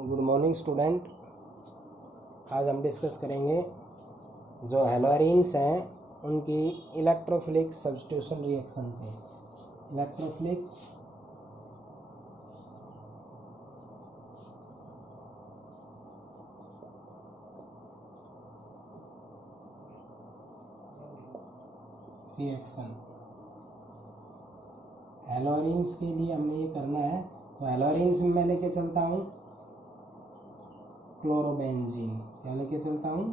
Good morning student. आज हम discuss करेंगे जो हैलोअरीन्स हैं उनकी इलेक्ट्रोफिलिक सब्स्टिट्यूशन रिएक्शन पे। इलेक्ट्रोफिलिक रिएक्शन हैलोअरीन्स के लिए हमने ये करना है। तो हैलोअरीन्स में मैं लेके चलता हूँ क्लोरोबेंजीन। क्या लेके चलता हूँ?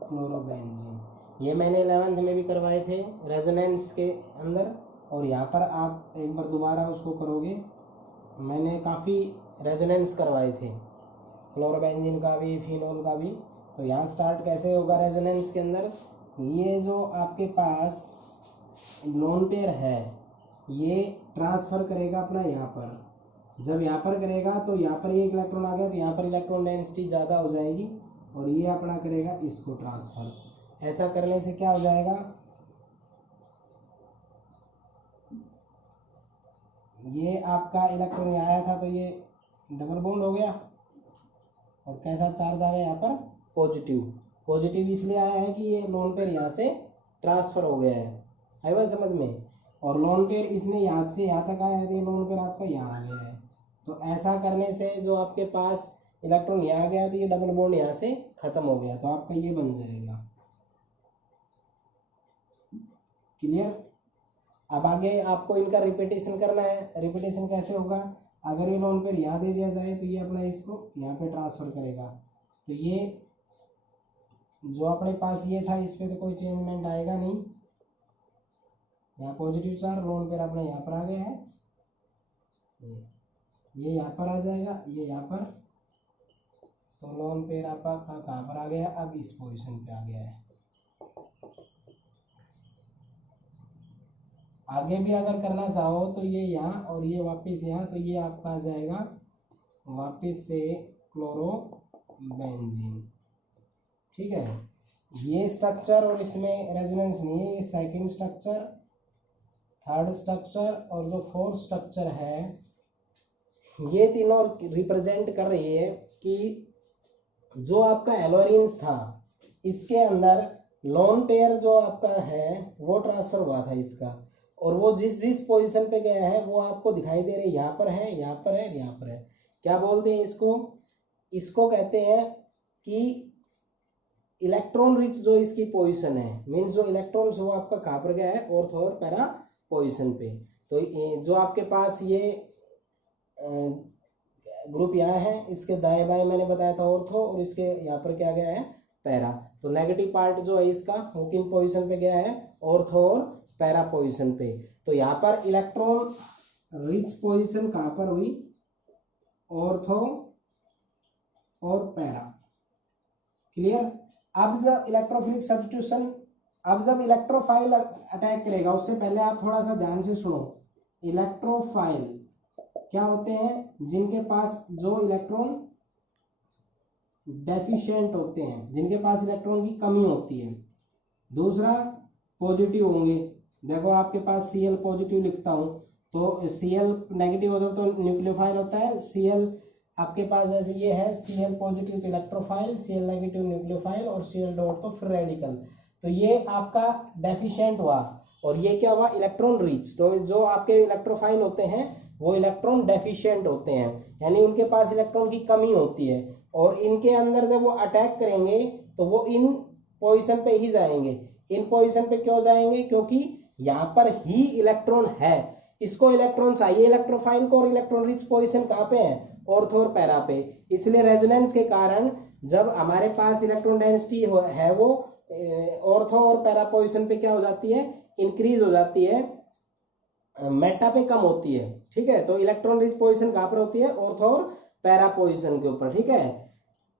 क्लोरोबेंजीन। ये मैंने 11th में भी करवाए थे रेजोनेंस के अंदर, और यहाँ पर आप एक बार दोबारा उसको करोगे। मैंने काफ़ी रेजोनेंस करवाए थे क्लोरोबेंजीन का भी, फिनोल का भी। तो यहाँ स्टार्ट कैसे होगा रेजोनेंस के अंदर? ये जो आपके पास लोन पेयर है ये ट्रांसफ़र करेगा अपना यहाँ पर। जब यहाँ पर करेगा तो यहाँ पर ये इलेक्ट्रॉन आ गया तो यहाँ पर इलेक्ट्रॉन डेंसिटी ज़्यादा हो जाएगी और ये अपना करेगा इसको ट्रांसफ़र। ऐसा करने से क्या हो जाएगा? ये आपका इलेक्ट्रॉन यहाँ आया था तो ये डबल बॉन्ड हो गया और कैसा चार्ज आ गया यहाँ पर? पॉजिटिव। पॉजिटिव इसलिए आया है कि ये लोन पेयर यहाँ से ट्रांसफ़र हो गया है। आई बात समझ में? और लोन पेयर इसने यहाँ से यहाँ तक आया है तो ये लोन पेयर आपका यहाँ आ गया है। तो ऐसा करने से जो आपके पास इलेक्ट्रॉन यहाँ आ गया तो ये डबल बॉन्ड यहाँ से ख़त्म हो गया तो आपका ये बन जाएगा। क्लियर? अब आगे आपको इनका रिपीटेशन करना है। रिपीटेशन कैसे होगा? अगर ये लोन पेयर यहाँ दे दिया जाए तो ये अपना इसको यहाँ पे ट्रांसफ़र करेगा। तो ये जो अपने पास ये था इस पर तो कोई चेंजमेंट आएगा नहीं। यहाँ पॉजिटिव चार्ज लोन पेयर अपना यहाँ पर आ गया है, ये यहाँ पर आ जाएगा, ये यहाँ पर। तो लोन पेयर आपका कहाँ पर आ गया? अब इस पोजीशन पे आ गया है। आगे भी अगर करना चाहो तो ये यहाँ और ये वापस यहाँ, तो ये आपका आ जाएगा वापस से क्लोरोबेंजीन। ठीक है, ये स्ट्रक्चर और इसमें रेजोनेंस नहीं है। ये सेकंड स्ट्रक्चर, थर्ड स्ट्रक्चर और जो फोर्थ स्ट्रक्चर है ये तीनों रिप्रेजेंट कर रही है कि जो आपका हैलोअरीन्स था इसके अंदर लोन पेयर जो आपका है वो ट्रांसफ़र हुआ था इसका, और वो जिस जिस पोजीशन पे गया है वो आपको दिखाई दे रहे हैं। यहाँ पर है, यहाँ पर है, यहाँ पर है। क्या बोलते हैं इसको? इसको कहते हैं कि इलेक्ट्रॉन रिच जो इसकी पोजीशन है, मीन्स जो इलेक्ट्रॉन्स वो आपका कहाँ पर गया है? ऑर्थो और पैरा पोजीशन पे। तो जो आपके पास ये ग्रुप यहाँ है इसके दाएं बाएं मैंने बताया था ऑर्थो, और इसके यहाँ पर क्या गया है? पैरा। तो नेगेटिव पार्ट जो है इसका वो किन पोजीशन पे गया है? ऑर्थो और पैरा पोजीशन पे। तो यहाँ पर इलेक्ट्रॉन रिच पोजीशन कहाँ पर हुई? ऑर्थो और पैरा। क्लियर? अब जब इलेक्ट्रोफिलिक सब्स्टिट्यूशन, अब जब इलेक्ट्रोफाइल अटैक करेगा उससे पहले आप थोड़ा सा ध्यान से सुनो। इलेक्ट्रोफाइल क्या होते हैं? जिनके पास जो इलेक्ट्रॉन डेफिशिएंट होते हैं, जिनके पास इलेक्ट्रॉन की कमी होती है। दूसरा पॉजिटिव होंगे। देखो आपके पास Cl पॉजिटिव लिखता हूँ तो Cl नेगेटिव हो जाए तो न्यूक्लियोफाइल होता है। Cl आपके पास जैसे ये है Cl पॉजिटिव तो इलेक्ट्रोफाइल, Cl नेगेटिव न्यूक्लियोफाइल और Cl डॉट तो फ्री रेडिकल। तो ये आपका डेफिशिएंट हुआ और ये क्या हुआ? Electron rich. तो जो आपके इलेक्ट्रोफाइल होते हैं वो इलेक्ट्रॉन डेफिशिएंट होते हैं, यानी उनके पास इलेक्ट्रॉन की कमी होती है, और इनके अंदर जब वो अटैक करेंगे तो वो इन पोजीशन पे ही जाएंगे। इन पोजीशन पे क्यों जाएंगे? क्योंकि यहाँ पर ही इलेक्ट्रॉन है, इसको इलेक्ट्रॉन चाहिए इलेक्ट्रोफाइल को, और इलेक्ट्रॉन रिच पोजीशन कहाँ पे है? ऑर्थो और पैरा पे। इसलिए रेजोनेंस के कारण जब हमारे पास इलेक्ट्रॉन डेंसिटी है वो ऑर्थो और पैरा पोजीशन पे क्या हो जाती है? इंक्रीज हो जाती है, मेटा पे कम होती है। ठीक है, तो इलेक्ट्रॉन रिच पोजीशन कहाँ पर होती है? ऑर्थो और पैरा पोजीशन के ऊपर। ठीक है,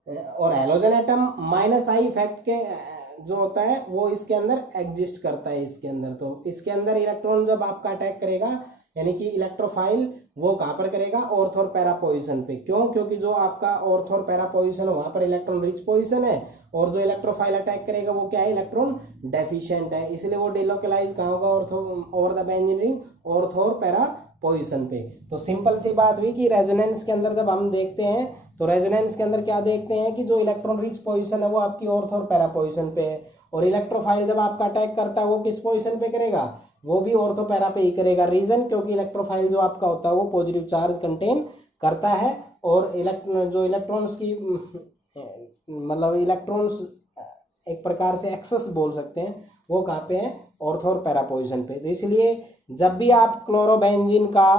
और हैलोजन एटम -I इफेक्ट के जो होता है वो इसके अंदर एग्जिस्ट करता है इसके अंदर। तो इसके अंदर इलेक्ट्रॉन जब आपका अटैक करेगा यानी कि इलेक्ट्रोफाइल वो कहाँ पर करेगा? ऑर्थो और पैरा पोजीशन पे। क्यों? क्योंकि जो आपका ऑर्थो और पैरा पोजीशन है वहाँ पर इलेक्ट्रॉन रिच पोजीशन है, और जो इलेक्ट्रोफाइल अटैक करेगा वो क्या है? इलेक्ट्रॉन डेफिशिएंट है। इसलिए वो डिलोकलाइज कहाँ होगा? Ortho over the benzene ring, ortho और पैरा पोजीशन पे। तो सिंपल सी बात हुई कि रेजोनेंस के अंदर जब हम देखते हैं तो रेजोनेंस के अंदर क्या देखते हैं कि जो इलेक्ट्रॉन रिच पोजीशन है वो आपकी ऑर्थो और पैरा पोजीशन पे है, और इलेक्ट्रोफाइल जब आपका अटैक करता है वो किस पोजीशन पे करेगा, वो भी ऑर्थो पैरा पे ही करेगा। रीजन, क्योंकि इलेक्ट्रोफाइल जो आपका होता है वो पॉजिटिव चार्ज कंटेन करता है, और जो इलेक्ट्रॉन्स की मतलब इलेक्ट्रॉन्स एक प्रकार से एक्सेस बोल सकते हैं, वो कहाँ पे है, ऑर्थो और पैरा पोजीशन पे। तो इसलिए जब भी आप क्लोरोबेंजीन का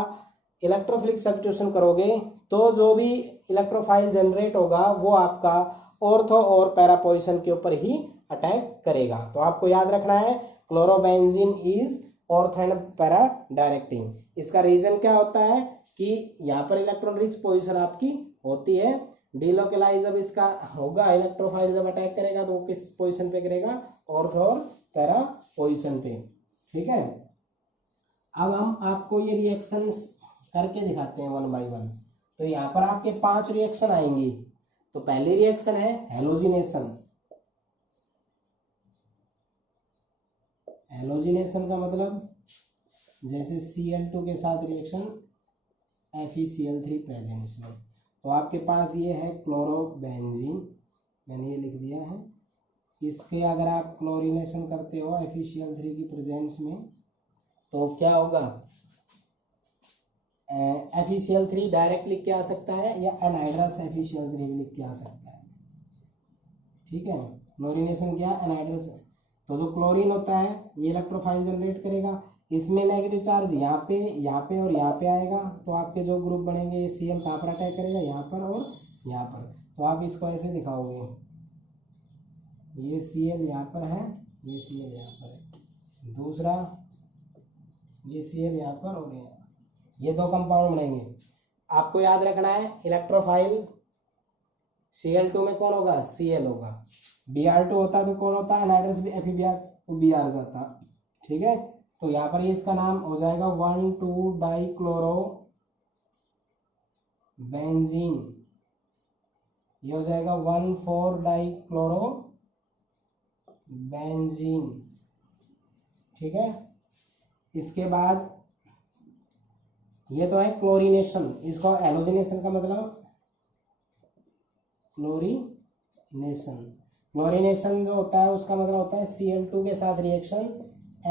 इलेक्ट्रोफिलिक सब्स्टिट्यूशन करोगे तो जो भी इलेक्ट्रोफाइल जनरेट होगा वो आपका ऑर्थो और पैरा पोजीशन के ऊपर ही अटैक करेगा। तो आपको याद रखना है chlorobenzene is ortho and para directing. इसका रीजन क्या होता है कि यहाँ पर इलेक्ट्रॉन रिच पोजीशन आपकी होती है, डिलोकलाइज जब इसका होगा, इलेक्ट्रोफाइल जब अटैक करेगा तो वो किस पोजीशन पे करेगा, ऑर्थो और पैरा पोजीशन पे। ठीक है, अब हम आपको ये रिएक्शंस करके दिखाते हैं वन बाय वन। तो यहाँ पर आपके 5 रिएक्शन आएंगी। तो पहली रिएक्शन है हेलोजिनेशन। हेलोजिनेशन का मतलब जैसे Cl2 के साथ रिएक्शन FeCl3 प्रेजेंस में। तो आपके पास ये है क्लोरोबेंजीन, मैंने ये लिख दिया है। इसके अगर आप क्लोरीनेशन करते हो FeCl3 की प्रेजेंस में तो क्या होगा, FeCl3 डायरेक्ट लिख के आ सकता है या एनहाइड्रस FeCl3 लिख के आ सकता है। ठीक है, क्लोरीनेशन क्या, एनहाइड्रस। तो जो क्लोरीन होता है ये इलेक्ट्रोफाइल जनरेट करेगा, इसमें नेगेटिव चार्ज यहाँ पे और यहाँ पे आएगा, तो आपके जो ग्रुप बनेंगे ये Cl कहाँ पर अटैक करेगा, यहाँ पर और यहाँ पर। तो आप इसको ऐसे दिखाओगे, ये Cl यहाँ पर है, ये Cl यहाँ पर है, दूसरा ये Cl यहाँ पर और यहाँ, ये दो कंपाउंड बनेंगे। आपको याद रखना है इलेक्ट्रोफाइल Cl2 में कौन होगा, Cl होगा। Br2 होता तो कौन होता है, एनहाइड्रस FeBr, तो Br जाता। ठीक है, तो यहाँ पर इसका नाम हो जाएगा 1,2 डाइक्लोरो बेंजीन, ये हो जाएगा 1,4 डाइक्लोरो बेंजीन। ठीक है, इसके बाद ये तो है क्लोरीनेशन। इसको हेलोजिनेशन का मतलब क्लोरीनेशन। क्लोरीनेशन जो होता है उसका मतलब होता है Cl2 के साथ रिएक्शन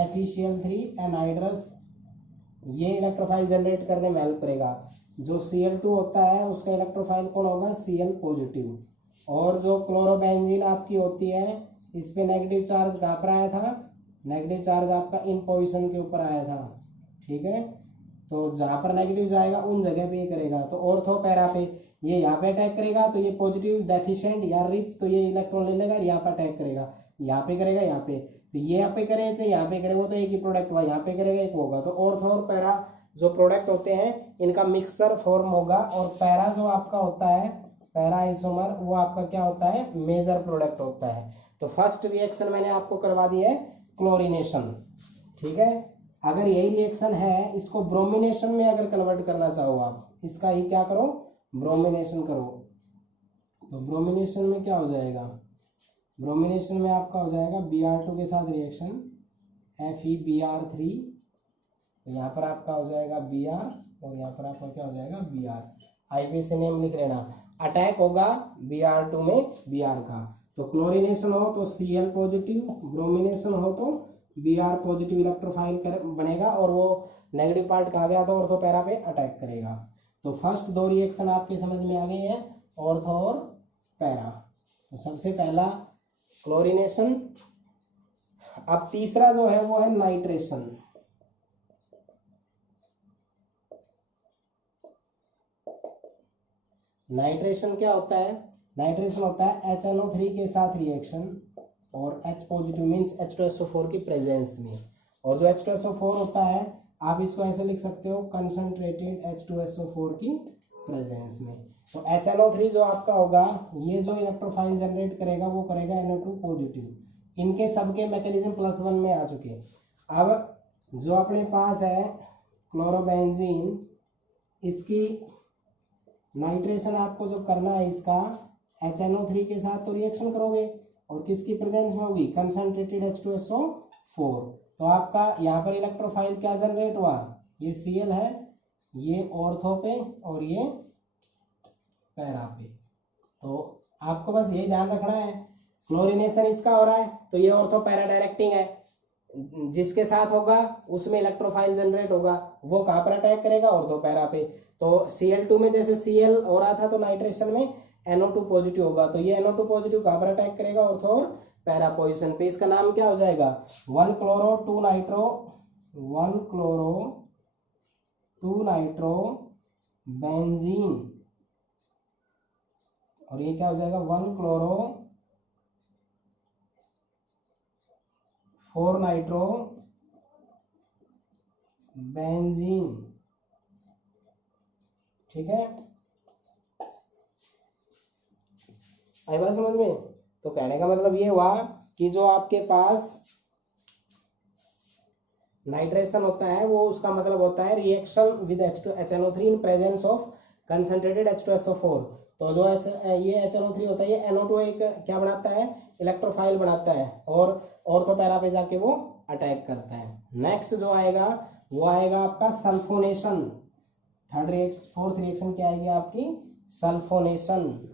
FeCl3 एनहाइड्रस, ये इलेक्ट्रोफाइल जनरेट करने में हेल्प करेगा। जो Cl2 होता है उसका इलेक्ट्रोफाइल कौन होगा, Cl पॉजिटिव। और जो क्लोरोबेंजीन आपकी होती है इस पे नेगेटिव चार्ज कहाँ पर आया था, नेगेटिव चार्ज आपका इन पोजीशन के ऊपर आया था। ठीक है, तो जहाँ पर नेगेटिव जाएगा उन जगह पे ये करेगा। तो ऑर्थो पैरा पे ये यहाँ पे अटैक करेगा, तो ये पॉजिटिव डेफिशिएंट या रिच, तो ये इलेक्ट्रॉन ले लेगा, यहाँ पर अटैक करेगा, यहाँ पे करेगा, यहाँ पे, तो ये यहाँ पे करे चाहे यहाँ पे करे, वो तो एक ही प्रोडक्ट हुआ, यहाँ पे करेगा एक होगा। तो ऑर्थो और पैरा जो प्रोडक्ट होते हैं इनका मिक्सचर फॉर्म होगा, और पैरा जो आपका होता है पैरा आइसोमर, वो आपका क्या होता है, मेजर प्रोडक्ट होता है। तो फर्स्ट रिएक्शन मैंने आपको करवा दी है क्लोरीनेशन। ठीक है, अगर यही रिएक्शन है, इसको ब्रोमिनेशन में अगर कन्वर्ट करना चाहो आप, इसका ही क्या करो, ब्रोमिनेशन करो। तो ब्रोमिनेशन में क्या हो जाएगा, ब्रोमिनेशन में आपका हो जाएगा Br2 के साथ रिएक्शन FeBr3, तो यहाँ पर आपका हो जाएगा Br और यहाँ पर आपका क्या हो जाएगा Br। IP से नेम लिख लेना। अटैक होगा Br2 में Br का। तो क्लोरीनेशन हो तो Cl पॉजिटिव, ब्रोमिनेशन हो तो Br पॉजिटिव इलेक्ट्रोफाइल बनेगा, और वो नेगेटिव पार्ट कहाँ गया था, ऑर्थो पैरा पे अटैक करेगा। तो फर्स्ट दो रिएक्शन आपके समझ में आ गई है, ऑर्थो और पैरा। तो सबसे पहला क्लोरीनेशन। अब तीसरा जो है वो है नाइट्रेशन। नाइट्रेशन क्या होता है, नाइट्रेशन होता है HNO3 के साथ रिएक्शन और H पॉजिटिव मीन्स H2SO4 की प्रेजेंस में। और जो H2SO4 होता है आप इसको ऐसे लिख सकते हो, कंसंट्रेटेड H2SO4 की प्रेजेंस में। तो HNO3 जो आपका होगा, ये जो इलेक्ट्रोफाइल जनरेट करेगा वो करेगा NO2 पॉजिटिव। इनके सबके मैकेनिज्म +1 में आ चुके हैं। अब जो अपने पास है क्लोरोबेंजीन, इसकी नाइट्रेशन आपको जो करना है, इसका HNO3 के साथ तो रिएक्शन करोगे, और किसकी प्रेजेंस में होगी, कंसंट्रेटेड H2SO4। तो आपका यहाँ पर इलेक्ट्रोफाइल क्या जनरेट हुआ, ये Cl है, ये ऑर्थो पे और ये पैरा पे। तो आपको बस ये ध्यान रखना है, क्लोरीनेशन इसका हो रहा है तो ये ऑर्थो पैरा डायरेक्टिंग है, जिसके साथ होगा उसमें इलेक्ट्रोफाइल जनरेट होगा, वो कहाँ पर अटैक करेगा, ऑर्थो पैरा पे। तो Cl2 में जैसे Cl हो रहा था तो नाइट्रेशन में NO2 पॉजिटिव होगा, तो ये NO2 पॉजिटिव कहाँ पर अटैक करेगा, ऑर्थो और पैरा पोजीशन पे। इसका नाम क्या हो जाएगा, 1-क्लोरो 2-नाइट्रो बेंजीन, और ये क्या हो जाएगा 1-क्लोरो 4-नाइट्रो बेंजीन। ठीक है, आई बात समझ में। तो कहने का मतलब ये हुआ कि जो आपके पास नाइट्रेशन होता है वो उसका मतलब होता है reaction with HNO3 in presence of concentrated H2SO4। तो जो ये HNO3 होता है ये NO2 एक क्या बनाता है, इलेक्ट्रोफाइल बनाता है, और ऑर्थो पैरा पे जाके वो अटैक करता है। नेक्स्ट जो आएगा वो आएगा आपका सल्फोनेशन। फोर्थ रिएक्शन क्या आएगी आपकी, सल्फोनेशन।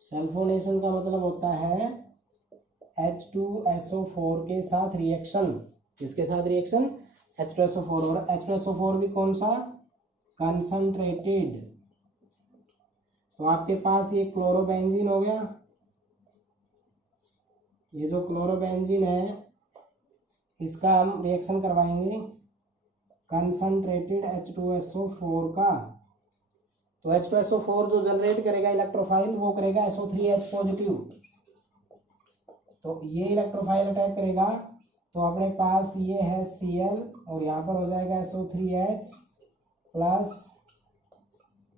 सल्फोनेशन का मतलब होता है H2SO4 के साथ रिएक्शन, किसके साथ रिएक्शन, H2SO4, और H2SO4 भी कौन सा, कंसंट्रेटेड। तो आपके पास ये क्लोरोबेंजीन हो गया, ये जो क्लोरोबेंजीन है इसका हम रिएक्शन करवाएंगे कंसंट्रेटेड H2SO4 का। तो H2SO4 जो जनरेट करेगा इलेक्ट्रोफाइल वो करेगा SO3H पॉजिटिव, तो ये इलेक्ट्रोफाइल अटैक करेगा, तो अपने पास ये है Cl और यहाँ पर हो जाएगा SO3H प्लस,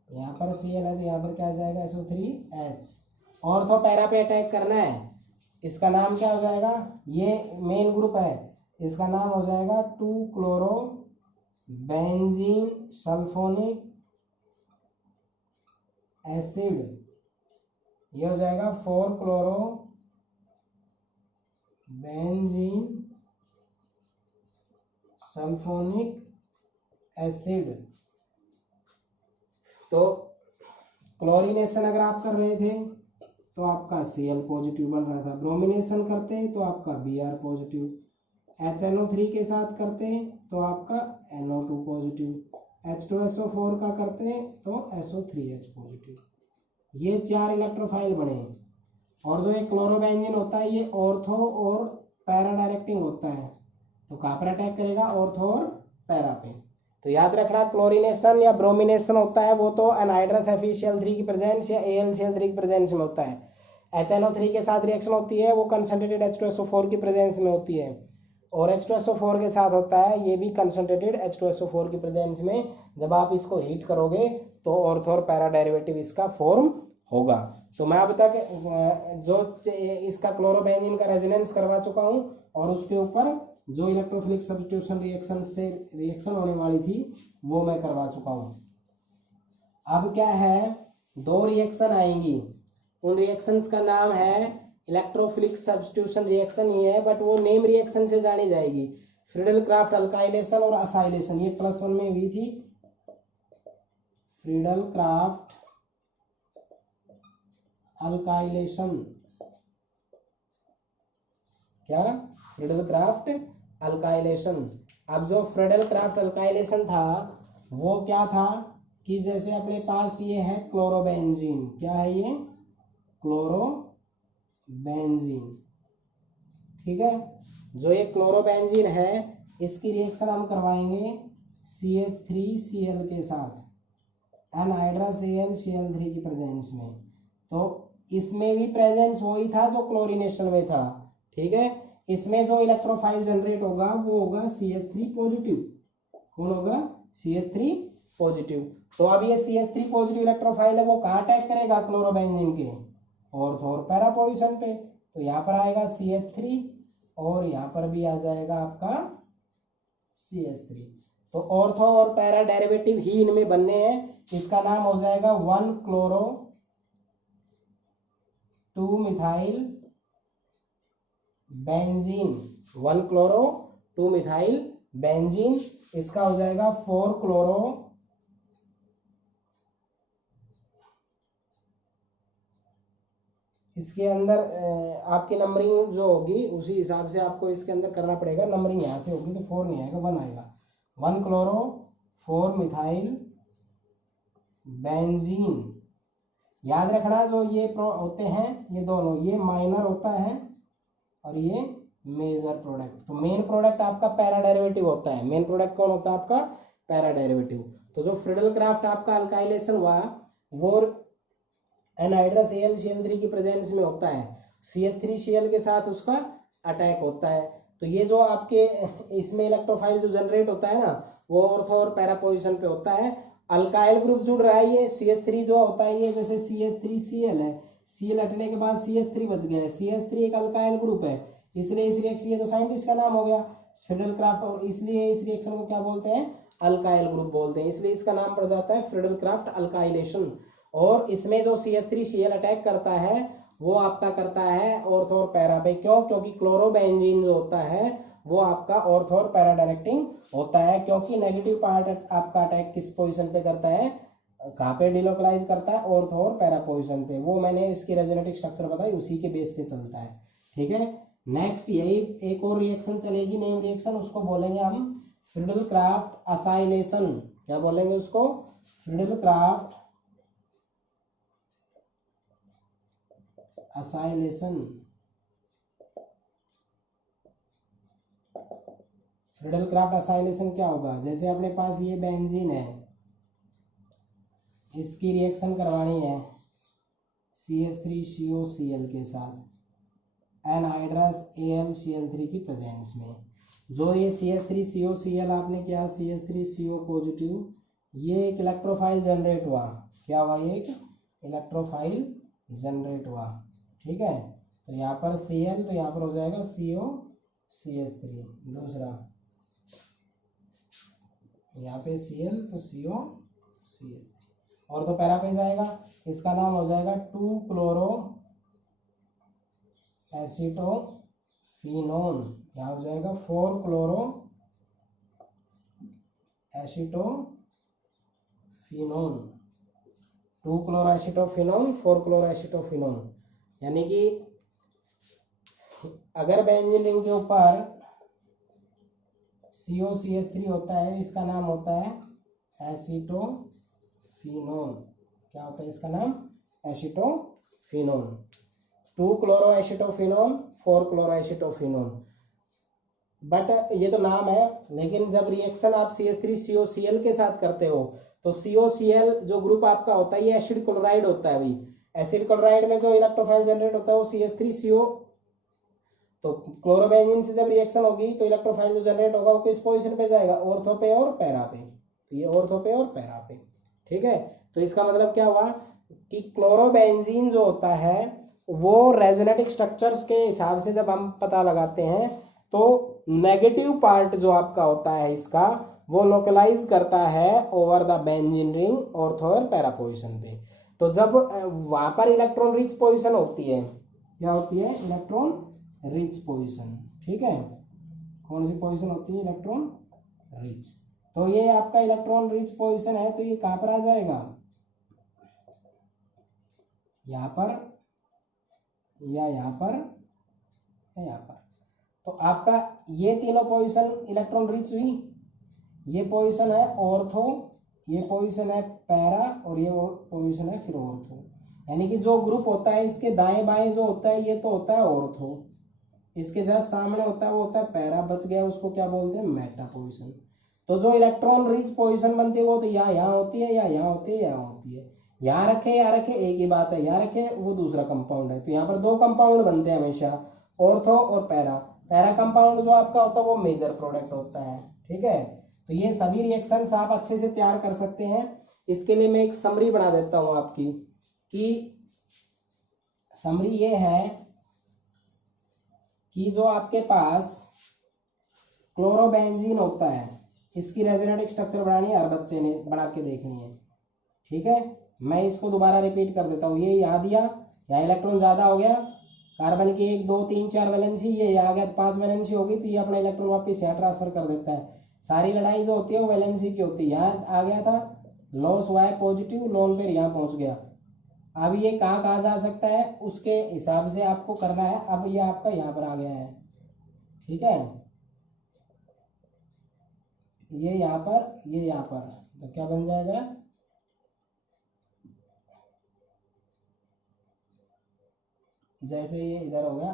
यहाँ पर Cl है तो यहाँ पर क्या आ जाएगा SO3H। ऑर्थो पैरा पे अटैक करना है, इसका नाम क्या हो जाएगा, ये मेन ग्रुप है, इसका नाम हो जाएगा 2-क्लोरो बेंजीन सल्फोनिक एसिड, ये हो जाएगा 4-क्लोरो बेंजीन सल्फोनिक एसिड। तो क्लोरीनेशन अगर आप कर रहे थे तो आपका Cl पॉजिटिव बन रहा था, ब्रोमिनेशन करते तो आपका Br पॉजिटिव, HNO3 के साथ करते तो आपका NO2 पॉजिटिव, H2SO4 का करते तो SO3H पॉजिटिव। ये 4 इलेक्ट्रोफाइल बने। और जो ये क्लोरोबेंजीन होता है ये ऑर्थो और पैरा डायरेक्टिंग होता है, तो कहाँ पर अटैक करेगा, ऑर्थो और पैरा पे। तो याद रखना क्लोरीनेशन या ब्रोमिनेशन होता है वो तो एनहाइड्रस FeCl3 की प्रेजेंस या AlCl3 की प्रेजेंस में होता है। HNO3 के साथ रिएक्शन होती है वो कंसंट्रेटेड H2SO4 की प्रेजेंस में होती है, और H2SO4 के साथ होता है ये भी कंसंट्रेटेड H2SO4 की प्रेजेंस में। जब आप इसको हीट करोगे तो ऑर्थो और पैरा डेरिवेटिव इसका फॉर्म होगा। तो मैं अब तक जो इसका क्लोरोबेंजीन का रेजोनेंस करवा चुका हूँ, और उसके ऊपर जो इलेक्ट्रोफिलिक सब्स्टिट्यूशन रिएक्शन से रिएक्शन होने वाली थी वो मैं करवा चुका हूँ। अब क्या है, 2 रिएक्शन आएंगी, उन रिएक्शंस का नाम है इलेक्ट्रोफिलिक सब्स्टिट्यूशन रिएक्शन ही है, बट वो नेम रिएक्शन से जानी जाएगी, फ्रीडल क्राफ्ट अल्काइलेशन और असाइलेशन। ये +1 में हुई थी, फ्रीडल क्राफ्ट अल्काइलेशन, क्या, फ्रीडल क्राफ्ट अल्काइलेशन। अब जो फ्रीडल क्राफ्ट अल्काइलेशन था वो क्या था कि जैसे अपने पास ये है क्लोरोबेंजीन, क्या है ये, क्लोरोबेंजीन, ठीक है। जो ये क्लोरोबेंजीन है इसकी रिएक्शन हम करवाएंगे CH3Cl के साथ एनहाइड्रस AlCl3 की प्रेजेंस में। तो इसमें भी प्रेजेंस वही था जो क्लोरीनेशन में था, ठीक है। इसमें जो इलेक्ट्रोफाइल जनरेट होगा वो होगा CH3 पॉजिटिव, कौन होगा, CH3 पॉजिटिव। तो अब ये CH3 पॉजिटिव इलेक्ट्रोफाइल है वो कहाँ अटैक करेगा, क्लोरोबेंजीन के ऑर्थो और पैरा पोजीशन पे। तो यहाँ पर आएगा CH3 और यहाँ पर भी आ जाएगा आपका CH3। तो ऑर्थो और पैरा डेरिवेटिव ही इनमें बनने हैं, इसका नाम हो जाएगा 1-क्लोरो 2-मिथाइल बेंजीन, 1-क्लोरो 2-मिथाइल बेंजीन, इसका हो जाएगा 4 क्लोरो, इसके अंदर आपकी नंबरिंग जो होगी उसी हिसाब से आपको इसके अंदर करना पड़ेगा। नंबरिंग यहाँ से होगी तो 4 नहीं आएगा, 1 आएगा। 1 क्लोरो 4 मिथाइल बेंजीन। याद रखना जो ये होते हैं ये दोनों, ये माइनर होता है और ये मेजर प्रोडक्ट। तो मेन प्रोडक्ट आपका पैरा डेरिवेटिव होता है। मेन प्रोडक्ट कौन होता है आपका? Para derivative. तो जो फ्रिडल क्राफ्ट आपका अल्काइलेशन हुआ वो एनहाइड्रस AlCl3 की प्रेजेंस में होता है, CH3Cl के साथ उसका अटैक होता है। तो ये जो आपके इसमें इलेक्ट्रोफाइल जो जनरेट होता है ना वो ऑर्थो और पैरा पोजिशन पे होता है। अल्काइल ग्रुप जुड़ रहा है, ये CH3 जो होता है ये जैसे CH3Cl है, Cl हटने के बाद CH3 बच गया है। CH3 एक अल्काइल ग्रुप है, इसलिए इस रिएक्शन, ये तो साइंटिस्ट का नाम हो गया फ्रिडल क्राफ्ट, और इसलिए इस रिएक्शन को क्या बोलते हैं? अल्काइल ग्रुप बोलते हैं, इसलिए इसका नाम पड़ जाता है फ्रिडल क्राफ्ट अल्काइलेशन। और इसमें जो CH3Cl अटैक करता है वो आपका करता है ऑर्थो और पैरा पे। क्यों? क्योंकि क्लोरोबेंजीन जो होता है वो आपका ऑर्थो और पैरा डायरेक्टिंग होता है, क्योंकि नेगेटिव पार्ट आपका अटैक किस पोजीशन पे करता है? कहाँ पे डिलोकलाइज करता है? ऑर्थो और पैरा पोजीशन पे। वो मैंने इसकी रेजोनेटिक स्ट्रक्चर बताई, उसी के बेस पे चलता है। ठीक है, नेक्स्ट यही एक और रिएक्शन चलेगी, नेम रिएक्शन, उसको बोलेंगे हम फ्रिडल क्राफ्ट असाइलेशन। क्या बोलेंगे उसको? Friedel Crafts acylation. Friedel Crafts acylation क्या होगा? जैसे अपने पास ये बेंजीन है, इसकी रिएक्शन करवानी है CH3COCl के साथ एनहाइड्रस AlCl3 की प्रेजेंस में। जो ये CH3COCl आपने क्या CH3CO पॉजिटिव, ये एक इलेक्ट्रोफाइल जनरेट हुआ। क्या हुआ? ये एक इलेक्ट्रोफाइल जनरेट हुआ। ठीक है, तो यहाँ पर Cl, तो यहाँ पर हो जाएगा COCH3। दूसरा यहाँ पे Cl तो COCH3, और तो पैरा पे जाएगा, इसका नाम हो जाएगा 2 क्लोरो एसीटोफिनोन। यहाँ हो जाएगा 4 chloro acetophenone. 2 chloro acetophenone, 4 chloro acetophenone. यानी कि अगर बेंजीन रिंग के ऊपर COCH3 होता है, इसका नाम होता है एसीटोफिनोन। क्या होता है इसका नाम? Acetophenone. 2 chloro acetophenone, 4 chloro acetophenone. But ये तो नाम है, लेकिन जब रिएक्शन आप CH3COCl के साथ करते हो तो COCl जो ग्रुप आपका होता है ये एसिड क्लोराइड होता है। भाई एसिड क्लोराइड में जो इलेक्ट्रोफाइल जनरेट होता है वो CH3CO। तो क्लोरोबेंजीन से जब रिएक्शन होगी तो इलेक्ट्रोफाइल जो जनरेट होगा वो किस पोजीशन पे जाएगा? ऑर्थो पे और पैरा पे। तो ये ऑर्थो पे और पैरा पे। ठीक है, तो इसका मतलब क्या हुआ कि क्लोरोबेंजीन जो होता है वो रेजोनेटिक स्ट्रक्चर्स के हिसाब से जब हम पता लगाते हैं तो नेगेटिव पार्ट जो आपका होता है इसका वो लोकलाइज करता है over the benzene ring ortho और पैरा पोजीशन पे। तो जब वहां पर इलेक्ट्रॉन रिच पोजीशन होती है, क्या होती है? Electron rich position. ठीक है, कौन सी पोजीशन होती है? Electron rich. तो ये आपका इलेक्ट्रॉन रिच पोजीशन है, तो ये कहां पर आ जाएगा? यहाँ पर, या यहाँ पर, या यहाँ पर। तो आपका ये तीनों पोजीशन इलेक्ट्रॉन रिच हुई। ये पोजीशन है ऑर्थो, ये पोजीशन है पैरा, और ये पोजीशन है फिर ऑर्थो। यानी कि जो ग्रुप होता है इसके दाएं बाएं जो होता है ये तो होता है ऑर्थो, इसके जस्ट सामने होता है वो होता है पैरा। बच गया, उसको क्या बोलते हैं? Meta position. तो जो इलेक्ट्रॉन रिच पोजीशन बनती है वो तो यहाँ होती है, या यहाँ होती है, यहाँ होती है। यहाँ रखे या रखे एक ही बात है, यहाँ रखे वो दूसरा कंपाउंड है। तो यहाँ पर 2 कंपाउंड बनते हैं हमेशा, ऑर्थो और पैरा। पैरा कंपाउंड जो आपका होता है वो मेजर प्रोडक्ट होता है। ठीक है, तो ये सभी रिएक्शंस आप अच्छे से तैयार कर सकते हैं। इसके लिए मैं एक समरी बना देता हूँ आपकी, कि समरी ये है कि जो आपके पास क्लोरोबेंजीन होता है इसकी रेजोनेटिक स्ट्रक्चर बनानी है, हर बच्चे ने बना के देखनी है। ठीक है, मैं इसको दोबारा रिपीट कर देता हूँ। ये यहाँ दिया, यहाँ इलेक्ट्रॉन ज़्यादा हो गया, कार्बन की 1 2 3 4 वैलेंसी, ये आ गया तो 5 वैलेंसी होगी, तो ये अपना इलेक्ट्रॉन वापस यहाँ ट्रांसफर कर देता है। सारी लड़ाई जो होती है वो वैलेंसी की होती है। यहाँ आ गया था, लॉस हुआ है पॉजिटिव, लोन पेयर यहाँ पहुंच गया। अब ये कहाँ कहाँ जा सकता है उसके हिसाब से आपको करना है। अब ये आपका यहाँ पर आ गया है, ठीक है, ये यहाँ पर, ये यहाँ पर, तो क्या बन जाएगा, जैसे ये इधर हो गया,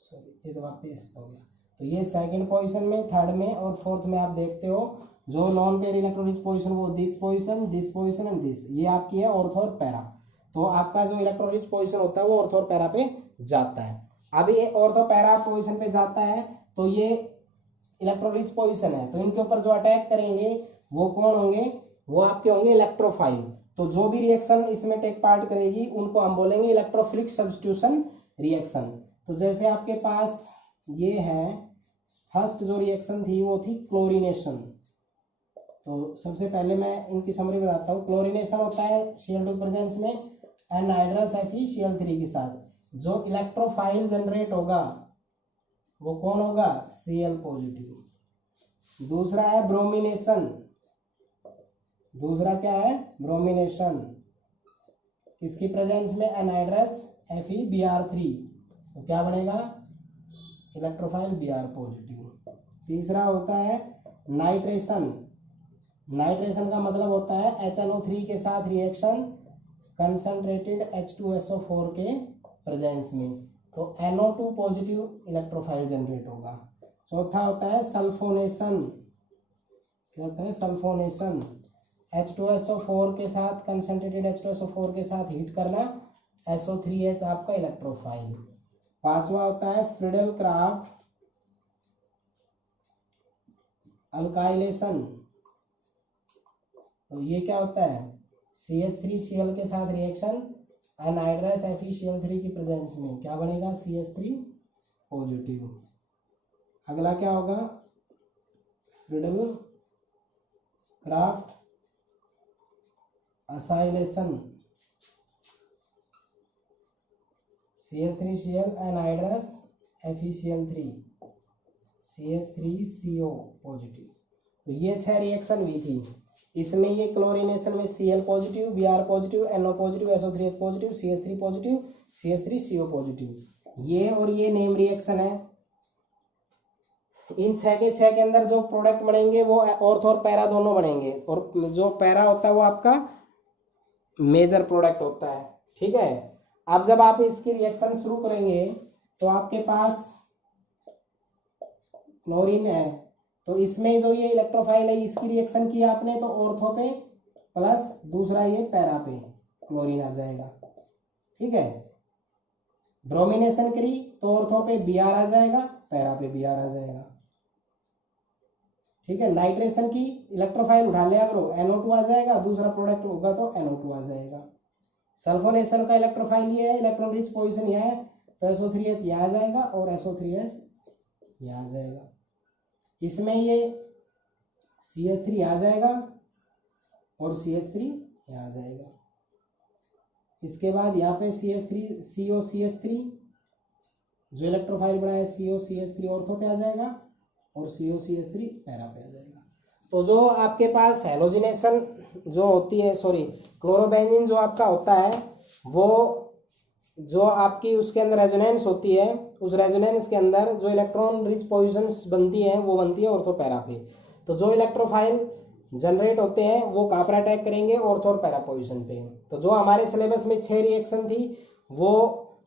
सॉरी ये तो वापस हो गया। तो ये सेकंड पोजीशन में, थर्ड में और फोर्थ में आप देखते हो जो non pair electron rich position वो दिस पोजीशन एंड दिस, ये आपकी है ऑर्थो और पैरा। तो आपका जो इलेक्ट्रॉन रिच पोजीशन होता है वो ऑर्थो और पैरा पे जाता है। अब ये ऑर्थो पैरा पोजीशन पे जाता है तो ये इलेक्ट्रॉन रिच पोजीशन है, तो इनके ऊपर जो अटैक करेंगे वो कौन होंगे, वो आपके होंगे इलेक्ट्रोफाइल। तो जो भी रिएक्शन इसमें टेक पार्ट करेगी उनको हम बोलेंगे इलेक्ट्रोफिलिक सब्स्टिट्यूशन रिएक्शन। तो जैसे आपके पास ये है, फर्स्ट जो रिएक्शन थी वो थी क्लोरीनेशन। तो सबसे पहले मैं इनकी समरी बताता हूँ। क्लोरीनेशन होता है Cl2 प्रेजेंस में एनहाइड्रस FeCl3 के साथ। जो इलेक्ट्रोफाइल जनरेट होगा वो कौन होगा, Cl पॉजिटिव। दूसरा है ब्रोमिनेशन, दूसरा क्या है, ब्रोमिनेशन, किसकी प्रेजेंस में, एनहाइड्रस FeBr3, तो क्या बनेगा, इलेक्ट्रोफाइल Br पॉजिटिव। तीसरा होता है नाइट्रेशन। नाइट्रेशन का मतलब होता है HNO3 के साथ रिएक्शन कंसंट्रेटेड H2SO4 के प्रेजेंस में, तो NO2 पॉजिटिव इलेक्ट्रोफाइल जनरेट होगा। चौथा होता है सल्फोनेशन। क्या होता है, सल्फोनेशन, H2SO4 के साथ कंसंट्रेटेड H2SO4 के साथ हीट करना, SO3H आपका इलेक्ट्रोफाइल। पांचवा होता है फ्रीडल क्राफ्ट अल्काइलेशन। तो ये क्या होता है, CH3Cl के साथ रिएक्शन एनहाइड्रस FeCl3 की प्रेजेंस में क्या बनेगा, CH3 पॉजिटिव। अगला क्या होगा, Friedel craft acylation, CH3Cl anhydrous FeCl3 CH3CO positive. तो ये 6 रिएक्शन हुई थी। इसमें ये क्लोरीनेशन में Cl positive, Br positive, NO positive, SO3H positive, CH3 positive, CH3CO positive, ये और ये नेम रिएक्शन है। इन 6 के 6 के अंदर जो प्रोडक्ट बनेंगे वो ऑर्थो और पैरा दोनों बनेंगे, और जो पैरा होता है वो आपका मेजर प्रोडक्ट होता है, ठीक है। अब जब आप इसकी रिएक्शन शुरू करेंगे तो आपके पास क्लोरीन है, तो इसमें जो ये इलेक्ट्रोफाइल है इसकी रिएक्शन की आपने तो ऑर्थो पे प्लस दूसरा ये पैरा पे क्लोरीन आ जाएगा, ठीक है। ब्रोमिनेशन करी तो ऑर्थो पे Br आ जाएगा, पैरा पे Br आ जाएगा, ठीक है। नाइट्रेशन की इलेक्ट्रोफाइल उठा लिया करो, NO2 आ जाएगा, दूसरा प्रोडक्ट होगा तो NO2 आ जाएगा। सल्फोनेशन का इलेक्ट्रोफाइल ये है, इलेक्ट्रॉन रिच पोजीशन यह है, तो SO3H यहाँ आ जाएगा और SO3H यहाँ आ जाएगा। इसमें ये CH3 आ जाएगा और CH3 यहाँ आ जाएगा। इसके बाद यहाँ पे CH3 जो इलेक्ट्रोफाइल बनाए COCH3 ऑर्थो पे आ जाएगा और COCH3 पैरा पे आ जाएगा। तो जो आपके पास हेलोजिनेशन जो होती है, सॉरी क्लोरोबेंजीन जो आपका होता है, वो जो आपकी उसके अंदर रेजोनेंस होती है, उस रेजोनेंस के अंदर जो इलेक्ट्रॉन रिच पोजीशंस बनती हैं वो बनती है ऑर्थो पैरा पे। तो जो इलेक्ट्रोफाइल जनरेट होते हैं वो कहाँ पर अटैक करेंगे, ऑर्थो और पैरा पोजीशन पे। तो जो हमारे सिलेबस में 6 रिएक्शन थी वो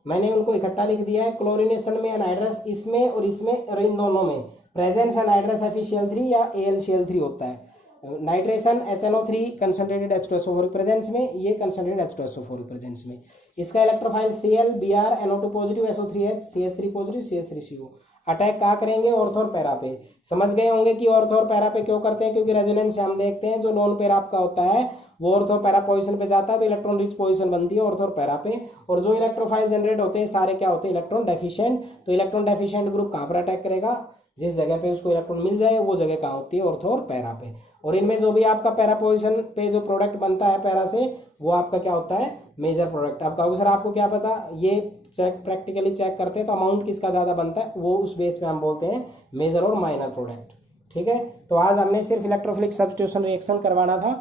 मैंने उनको इकट्ठा लिख दिया है। क्लोरीनेशन में एनहाइड्रस इसमें और इसमें और इन दोनों में प्रेजेंस एनहाइड्रस FeCl3 या AlCl3 होता है। Nitration HNO3 concentrated H2SO4 presence में, ये कंसंट्रेटेड H2SO4 प्रेजेंस में। इसका electrophile Cl, Br, NO2 positive, SO3H, CH3 positive, CH3CO। Attack कहाँ करेंगे, ऑर्थो और पैरा पे। समझ गए होंगे कि ऑर्थो और पैरा पे क्यों करते हैं, क्योंकि रेजोनेंस से हम देखते हैं जो लोन पेयर आपका होता है वो ऑर्थो पैरा पोजीशन पे जाता है तो इलेक्ट्रॉन रिच पोजीशन बनती है ऑर्थो और पैरा पे। और जो इलेक्ट्रोफाइल जनरेट होते हैं सारे क्या होते हैं, इलेक्ट्रॉन डेफिशिएंट। तो इलेक्ट्रॉन डेफिशिएंट ग्रुप कहाँ पर अटैक करेगा, जिस जगह पे उसको इलेक्ट्रॉन मिल जाए वो जगह कहाँ होती है, ऑर्थो और पैरा पे। और इनमें जो भी आपका पैरा पोजीशन पे जो प्रोडक्ट बनता है पैरा से, वो आपका क्या होता है, मेजर प्रोडक्ट। आप कहोगे सर आपको क्या पता, ये चेक प्रैक्टिकली चेक करते हैं तो अमाउंट किसका ज़्यादा बनता है, वो उस बेस पे हम बोलते हैं मेजर और माइनर प्रोडक्ट। ठीक है, तो आज हमने सिर्फ इलेक्ट्रोफिलिक सब्स्टिट्यूशन रिएक्शन करवाना था।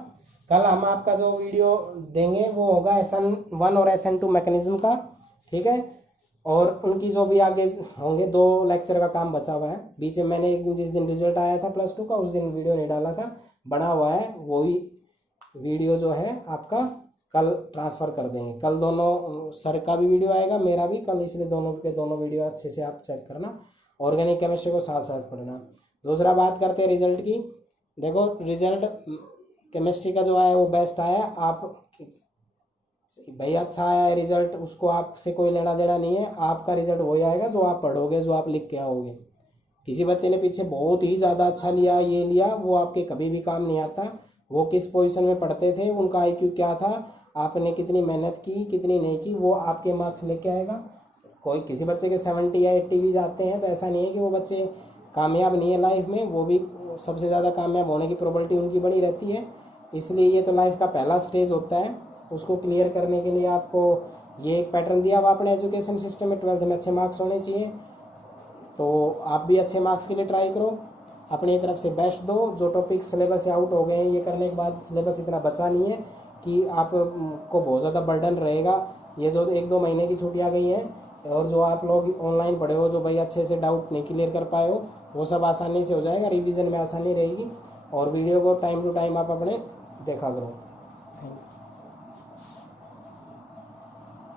कल हम आपका जो वीडियो देंगे वो होगा SN1 और SN2 मैकेनिज्म का। ठीक है, और उनकी जो भी आगे होंगे 2 लेक्चर का काम बचा हुआ है। बीच में मैंने एक दिन जिस दिन रिजल्ट आया था +2 का, उस दिन वीडियो नहीं डाला था, बना हुआ है, वही वीडियो जो है आपका कल ट्रांसफ़र कर देंगे। कल दोनों सर का भी वीडियो आएगा, मेरा भी कल, इसलिए दोनों के दोनों वीडियो अच्छे से आप चेक करना। ऑर्गेनिक केमिस्ट्री को साथ साथ पढ़ना। दूसरा बात करते हैं रिजल्ट की। देखो रिजल्ट केमिस्ट्री का जो आया वो बेस्ट आया, आप भाई अच्छा आया है रिजल्ट, उसको आपसे कोई लेना देना नहीं है। आपका रिजल्ट वही आएगा जो आप पढ़ोगे, जो आप लिख के आओगे। किसी बच्चे ने पीछे बहुत ही ज़्यादा अच्छा लिया, ये लिया, वो आपके कभी भी काम नहीं आता। वो किस पोजीशन में पढ़ते थे, उनका IQ क्या था, आपने कितनी मेहनत की कितनी नहीं की, वो आपके मार्क्स लेके आएगा। कोई किसी बच्चे के 70 या 80 भी जाते हैं तो ऐसा नहीं है कि वो बच्चे कामयाब नहीं है लाइफ में, वो भी सबसे ज़्यादा कामयाब होने की प्रोबेबिलिटी उनकी बड़ी रहती है। इसलिए ये तो लाइफ का पहला स्टेज होता है, उसको क्लियर करने के लिए आपको ये एक पैटर्न दिया हुआ अपने एजुकेशन सिस्टम में। 12th में अच्छे मार्क्स होने चाहिए, तो आप भी अच्छे मार्क्स के लिए ट्राई करो, अपनी तरफ से बेस्ट दो। जो टॉपिक सिलेबस से आउट हो गए हैं, ये करने के बाद सिलेबस इतना बचा नहीं है कि आपको बहुत ज़्यादा बर्डन रहेगा। ये जो 1-2 महीने की छुट्टियाँ गई हैं, और जो आप लोग ऑनलाइन पढ़े हो, जो भाई अच्छे से डाउट नहीं क्लियर कर पाए हो, वो सब आसानी से हो जाएगा, रिवीजन में आसानी रहेगी। और वीडियो को टाइम टू टाइम आप अपने देखा करो।